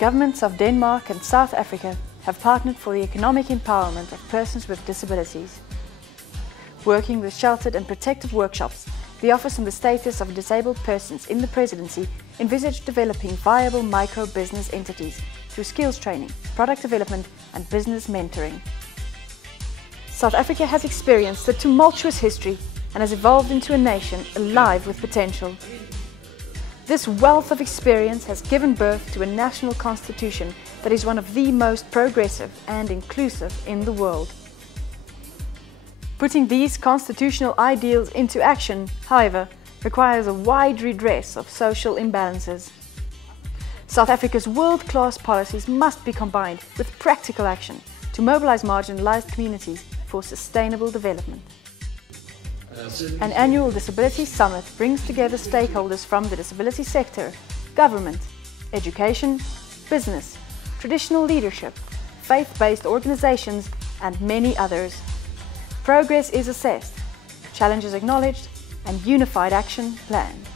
governments of Denmark and South Africa have partnered for the economic empowerment of persons with disabilities. Working with sheltered and protected workshops, the Office on the Status of Disabled Persons in the Presidency envisaged developing viable micro-business entities through skills training, product development and business mentoring. South Africa has experienced a tumultuous history and has evolved into a nation alive with potential. This wealth of experience has given birth to a national constitution that is one of the most progressive and inclusive in the world. Putting these constitutional ideals into action, however, requires a wide redress of social imbalances. South Africa's world-class policies must be combined with practical action to mobilize marginalized communities for sustainable development. An annual Disability Summit brings together stakeholders from the disability sector, government, education, business, traditional leadership, faith-based organizations and many others. Progress is assessed, challenges acknowledged and unified action planned.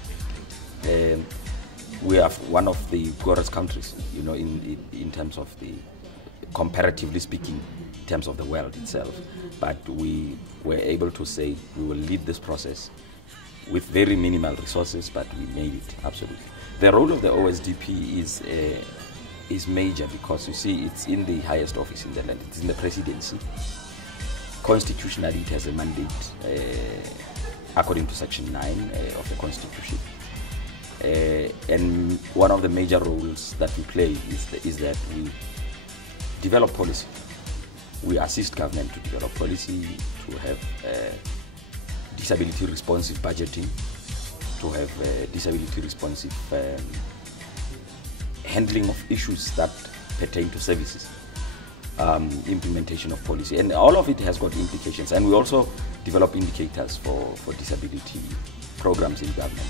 We are one of the poorest countries, in terms of the, comparatively speaking, in terms of the world itself. But we were able to say we will lead this process with very minimal resources, but we made it, absolutely. The role of the OSDP is major because, you see, it's in the highest office in the land. It's in the presidency. Constitutionally, it has a mandate according to Section 9 of the Constitution. And one of the major roles that we play is that we develop policy. We assist government to develop policy, to have disability responsive budgeting, to have disability responsive handling of issues that pertain to services, implementation of policy, and all of it has got implications. And we also develop indicators for disability programs in government.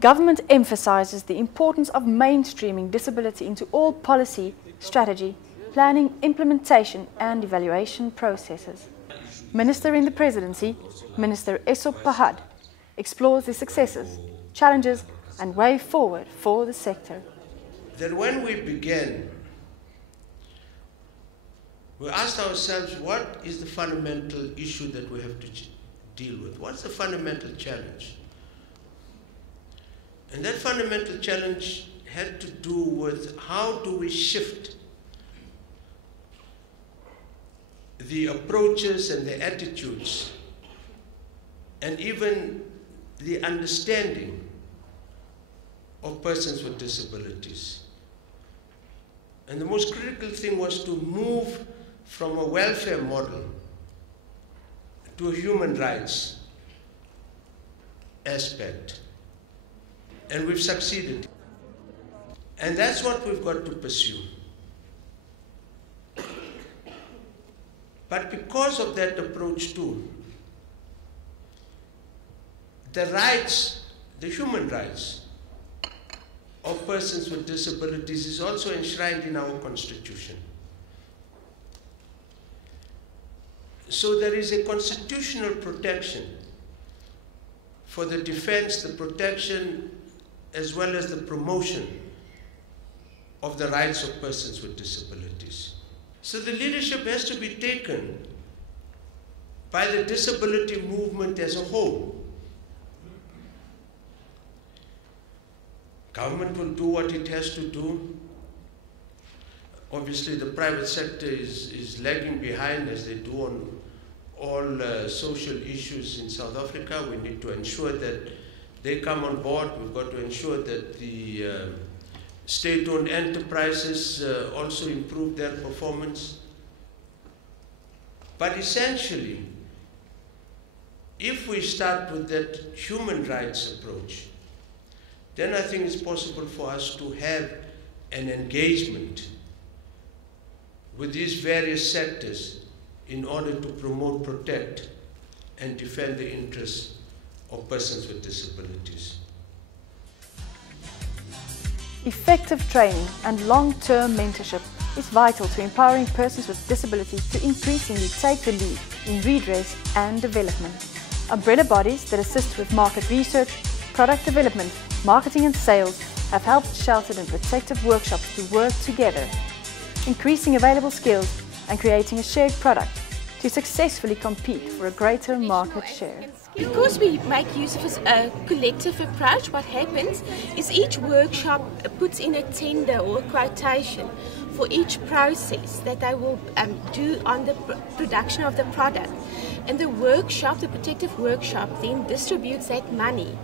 Government emphasizes the importance of mainstreaming disability into all policy, strategy, planning, implementation and evaluation processes. Minister in the Presidency, Minister Esop Pahad, explores the successes, challenges and way forward for the sector. That when we began, we asked ourselves, what is the fundamental issue that we have to deal with? What's the fundamental challenge? And that fundamental challenge had to do with how do we shift the approaches and the attitudes and even the understanding of persons with disabilities. And the most critical thing was to move from a welfare model to a human rights aspect. And we've succeeded. And that's what we've got to pursue. But because of that approach too, the rights, the human rights of persons with disabilities is also enshrined in our Constitution. So there is a constitutional protection for the defense, the protection, as well as the promotion of the rights of persons with disabilities. So the leadership has to be taken by the disability movement as a whole. Government will do what it has to do. Obviously the private sector is lagging behind, as they do on all social issues in South Africa. We need to ensure that they come on board. We've got to ensure that the state-owned enterprises also improve their performance. But essentially, if we start with that human rights approach, then I think it's possible for us to have an engagement with these various sectors in order to promote, protect, and defend the interests of persons with disabilities. Effective training and long-term mentorship is vital to empowering persons with disabilities to increasingly take the lead in redress and development. Umbrella bodies that assist with market research, product development, marketing and sales have helped sheltered and protective workshops to work together, increasing available skills and creating a shared product to successfully compete for a greater market share. Because we make use of a collective approach, what happens is each workshop puts in a tender or a quotation for each process that they will do on the production of the product. And the workshop, the protective workshop, then distributes that money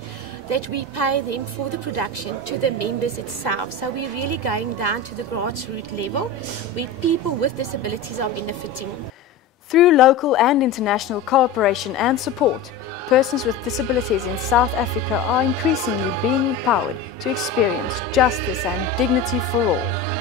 that we pay them for the production to the members itself. So we're really going down to the grassroots level where people with disabilities are benefiting. Through local and international cooperation and support, persons with disabilities in South Africa are increasingly being empowered to experience justice and dignity for all.